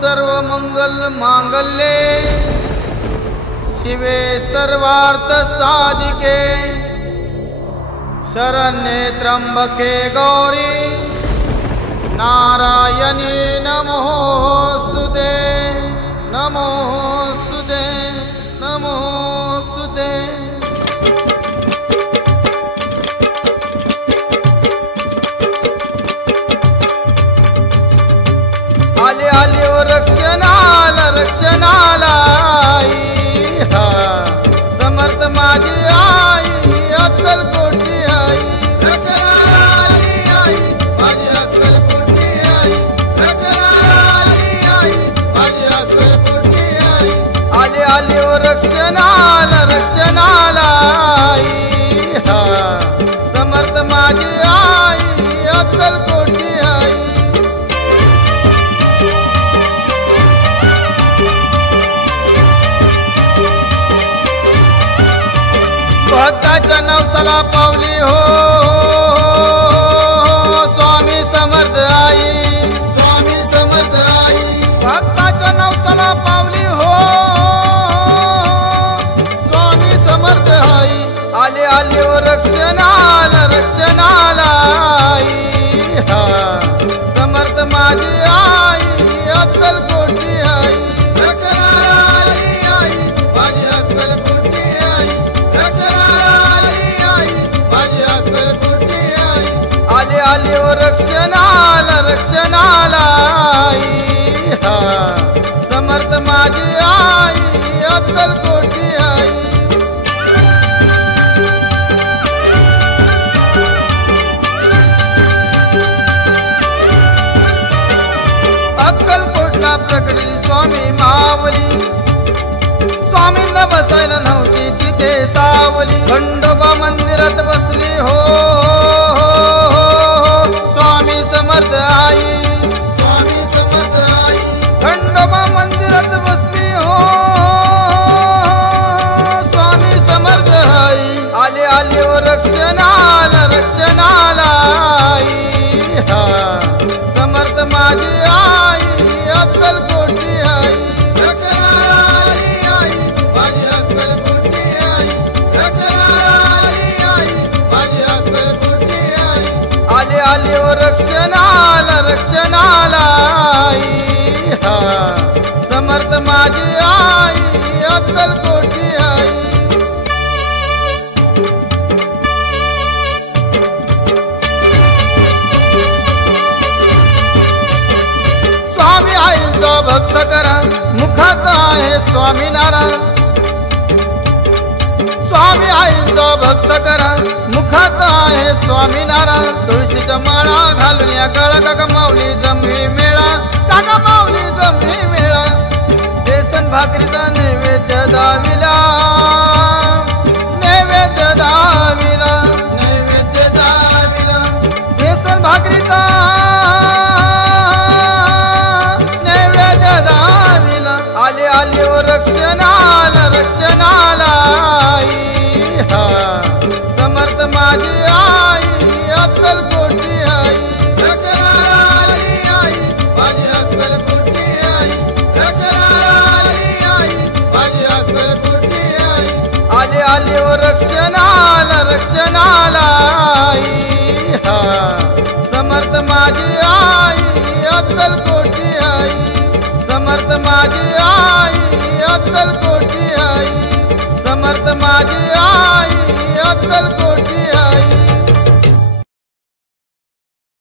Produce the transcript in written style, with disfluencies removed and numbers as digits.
सर्वमंगल मांगल्ये शिवे सर्वार्थ साधिके शरण्ये त्र्यंबके गौरी नारायणी नमोस्तुते नमोस्तुते नमोस्तुते। आले आले ओ रक्षणाला रक्षणाला आई हा समर्थ माझी आई अक्कलकोटची आई रक्षणाला आली आई माझी अक्कलकोटची आई रक्षणाला आली आई माझी अक्कलकोटची आई। आले आले ओ रक्षणाला रक्षणाला आई हा समर्थ माझी आई अक्कलकोटची आई। भक्ताच्या नवसाला पावली हो स्वामी समर्थ आई स्वामी समर्थ आई भक्ताच्या नवसाला पावली हो स्वामी समर्थ आई। आले आले ओ रक्षणाला रक्षणाला आई हा समर्थ माझी आई अक्कलकोटची आई रक्षणाला आली आई माझी अक्कलकोटची आई रक्षणाला आली आई माझी अक्कलकोटची आई। आले आले ओ रक्षणाला रक्षणाला आई हा समर्थ माझी आई अक्कलकोटची आई। अक्कलकोटला प्रकटली स्वामी मावली स्वामींना बसायला नव्हती तिथे सावली खंडोबा मंदिरात बसली हो स्वामी समर्थ आई स्वामी समर्थ आई खंडोबा मंदिरात बसली हो स्वामी समर्थ आई। आले आले ओ रक्षणाला रक्षणाला आई हा समर्थ माझी आई अक्कलकोटची आई रक्षणाला आली आई माझी अक्कलकोटची आई रक्षणाला आली आई माझी अक्कलकोटची आई। आले आले ओ रक्षणाला रक्षणाला आई हा समर्थ माझी आई अक्कलकोटची आई। स्वामी आईचा भक्त करा मुखात आहे स्वामीनारायण स्वामी आईचा भक्त करा मुखात आहे स्वामीनारायण तुळशीच्या माळा घालून या गळा काका माऊली जमवी मेळा काका माऊली जमवी मेळा बेसन भाकरीचा नैवेद्य दाविला नैवेद्य दाविला नैवेद्य दाविला बेसन भाकरीचा आले आले ओ रक्षणाला रक्षणाला आई हा समर्थ माझी आई अक्कलकोटची आई रक्षणाला आली आई माझी अक्कलकोटची आई रक्षणाला आली आई माझी अक्कलकोटची आई। आले आले ओ रक्षणाला रक्षणाला आई हा समर्थ माझी आई अक्कलकोटची आई समर्थ माझी आई अक्कलकोटची आई समर्थ माझी आई अक्कलकोटची आई।